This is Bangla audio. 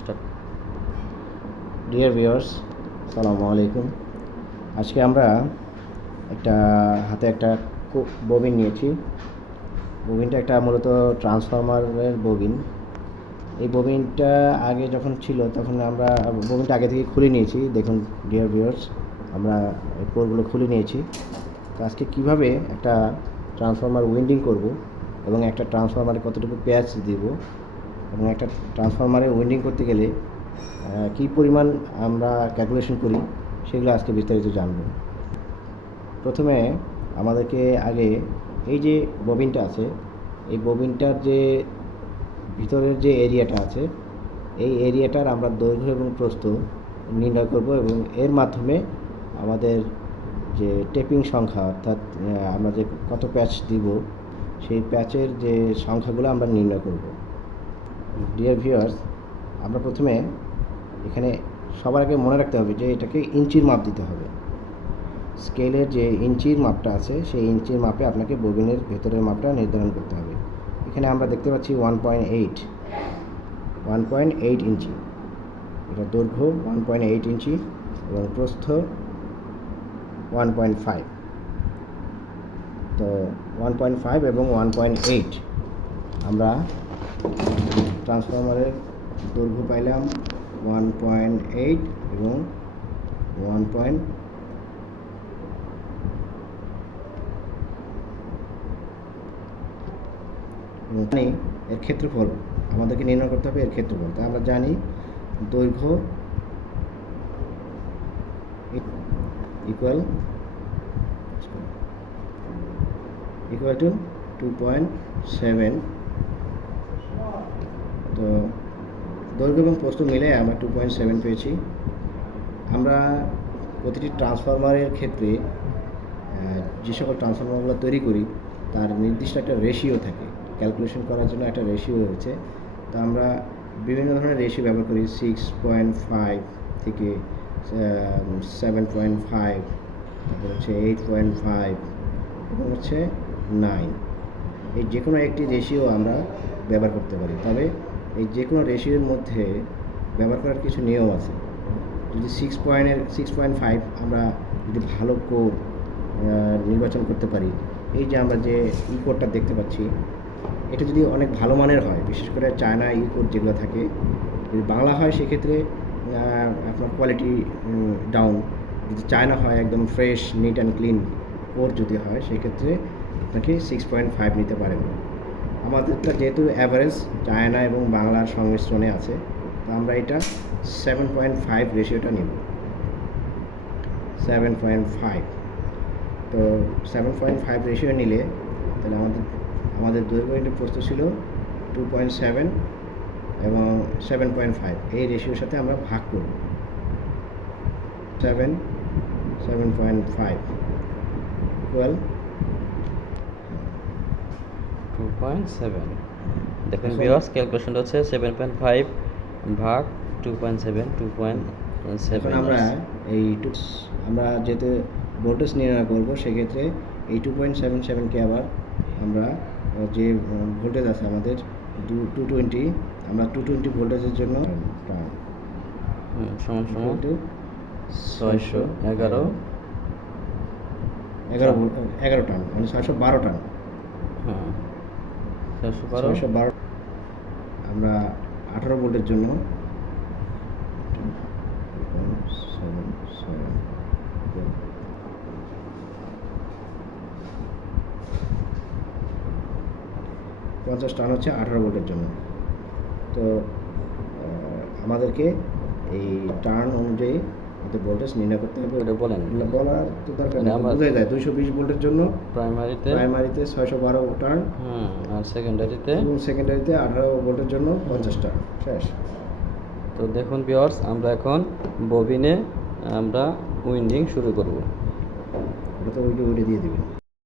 স্টার্ট ডিয়ার ভিউয়ার্স সালামু আলাইকুম। আজকে আমরা একটা, হাতে একটা ববিন নিয়েছি। ববিনটা একটা মূলত ট্রান্সফরমারের ববিন। এই ববিনটা আগে যখন ছিল, তখন আমরা ববিনটা আগে থেকে খুলে নিয়েছি। দেখুন ডিয়ার ভিউয়ার্স আমরা এই কোরগুলো খুলে নিয়েছি। তো আজকে কীভাবে একটা ট্রান্সফরমার উইন্ডিং করব এবং একটা ট্রান্সফরমারে কতটুকু প্যাচ দিব এবং একটা ট্রান্সফরমারে উইন্ডিং করতে গেলে কী পরিমাণ আমরা ক্যালকুলেশন করি, সেগুলো আজকে বিস্তারিত জানব। প্রথমে আমাদেরকে আগে এই যে ববিনটা আছে, এই ববিনটার যে ভিতরের যে এরিয়াটা আছে, এই এরিয়াটার আমরা দৈর্ঘ্য এবং প্রস্থ নির্ণয় করব এবং এর মাধ্যমে আমাদের যে টেপিং সংখ্যা, অর্থাৎ আমরা যে কত প্যাচ দিব, সেই প্যাচের যে সংখ্যাগুলো আমরা নির্ণয় করব। ডিয়ার ভিউয়ার্স আমরা প্রথমে এখানে সবার আগে মনে রাখতে হবে যে এটাকে ইঞ্চির মাপ দিতে হবে। স্কেলের যে ইঞ্চির মাপটা আছে, সেই ইঞ্চির মাপে আপনাকে ববিনের ভেতরের মাপটা নির্ধারণ করতে হবে। এখানে আমরা দেখতে পাচ্ছি one point eight one point eight inch. এটা দৈর্ঘ্য ওয়ান পয়েন্ট এইট ইঞ্চি এবং প্রস্থ ওয়ান পয়েন্ট ফাইভ তো ওয়ান পয়েন্ট ফাইভ এবং ওয়ান পয়েন্ট এইট আমরা ট্রান্সফরমারের দৈর্ঘ্য পাইলাম ওয়ান পয়েন্ট এইট এবং ওয়ান পয়েন্ট জানি এর ক্ষেত্রফল, আমাদেরকে নির্ণয় করতে হবে এর ক্ষেত্রফল। তা আমরা জানি দৈর্ঘ্য equal equal to two point seven তো দৈর্ঘ্য এবং প্রস্থ মিলে আমরা টু পয়েন্ট সেভেন পেয়েছি। আমরা প্রতিটি ট্রান্সফরমারের ক্ষেত্রে যে সকল ট্রান্সফরমারগুলো তৈরি করি, তার নির্দিষ্ট একটা রেশিও থাকে। ক্যালকুলেশন করার জন্য একটা রেশিও রয়েছে। তো আমরা বিভিন্ন ধরনের রেশিও ব্যবহার করি সিক্স পয়েন্ট ফাইভ থেকে সেভেন পয়েন্ট ফাইভ তারপর হচ্ছে এইট পয়েন্ট ফাইভ এবং হচ্ছে নাইন এই যে কোনো একটি রেশিও আমরা ব্যবহার করতে পারি। তবে এই যে কোনো রেশিওর মধ্যে ব্যবহার করার কিছু নিয়ম আছে। যদি সিক্স পয়েন্টের সিক্স পয়েন্ট ফাইভ আমরা যদি ভালো কোর নির্বাচন করতে পারি, এই যে আমরা যে ই কোডটা দেখতে পাচ্ছি, এটা যদি অনেক ভালো মানের হয়, বিশেষ করে চায়না ই কোড যেগুলো থাকে, যদি বাংলা হয় সেক্ষেত্রে আপনার কোয়ালিটি ডাউন যদি চায়না হয় একদম fresh neat and clean core যদি হয়, সেক্ষেত্রে আপনাকে সিক্স পয়েন্ট ফাইভ নিতে পারেন। আমাদেরটা যেহেতু অ্যাভারেজ চায়না এবং বাংলার সংমিশ্রণে আছে, তো আমরা এটা সেভেন পয়েন্ট ফাইভ রেশিওটা নেব। সেভেন পয়েন্ট ফাইভ তো সেভেন পয়েন্ট ফাইভ রেশিও নিলে, তাহলে আমাদের আমাদের দৈর্ঘ্য প্রস্থ ছিল টু পয়েন্ট সেভেন এবং সেভেন পয়েন্ট ফাইভ এই রেশিওর সাথে আমরা ভাগ করব। Seven seven point five equal two point seven দেখুন বিওয়াস ক্যালকুলেশনটা হচ্ছে সেভেন পয়েন্ট ফাইভ ভাগ two point seven two point seven আমরা এই টু আমরা যেহেতু ভোল্টেজ নির্ণয় করব সেক্ষেত্রে এই টু পয়েন্ট সেভেন সেভেনকে আবার আমরা যে ভোল্টেজ আছে আমাদের টু টোয়েন্টি আমরা টু টোয়েন্টি ভোল্টেজের জন্য সমান সমান ছয়শো এগারো। এগারো এগারো টান মানে ছয়শো বারো টান। হ্যাঁ ছয়শো বারো। ছয়শো বারো। আমরা আঠারো ভোল্টের জন্য পঞ্চাশ টান হচ্ছে আঠারো ভোল্টের জন্য। তো আমাদেরকে এই টার্ন অনুযায়ী আমাদের ভোল্টেজ নির্ণয় করতে হবে। এটা বলেন। বলার তো দরকার মানে নেই। আমরা- বোঝাই যায় দুইশো বিশ ভোল্টের জন্য প্রাইমারিতে প্রাইমারিতে ছয়শো বারো টার্ন আর সেকেন্ডারিতে এবং সেকেন্ডারিতে আঠারো ভোল্টের জন্য পঞ্চাশটা শেষ। তো দেখুন বিয়ার্স আমরা এখন ববিনে আমরা উইন্ডিং শুরু করব। ওটা তো উইডে উইডে দিয়ে দেবেন।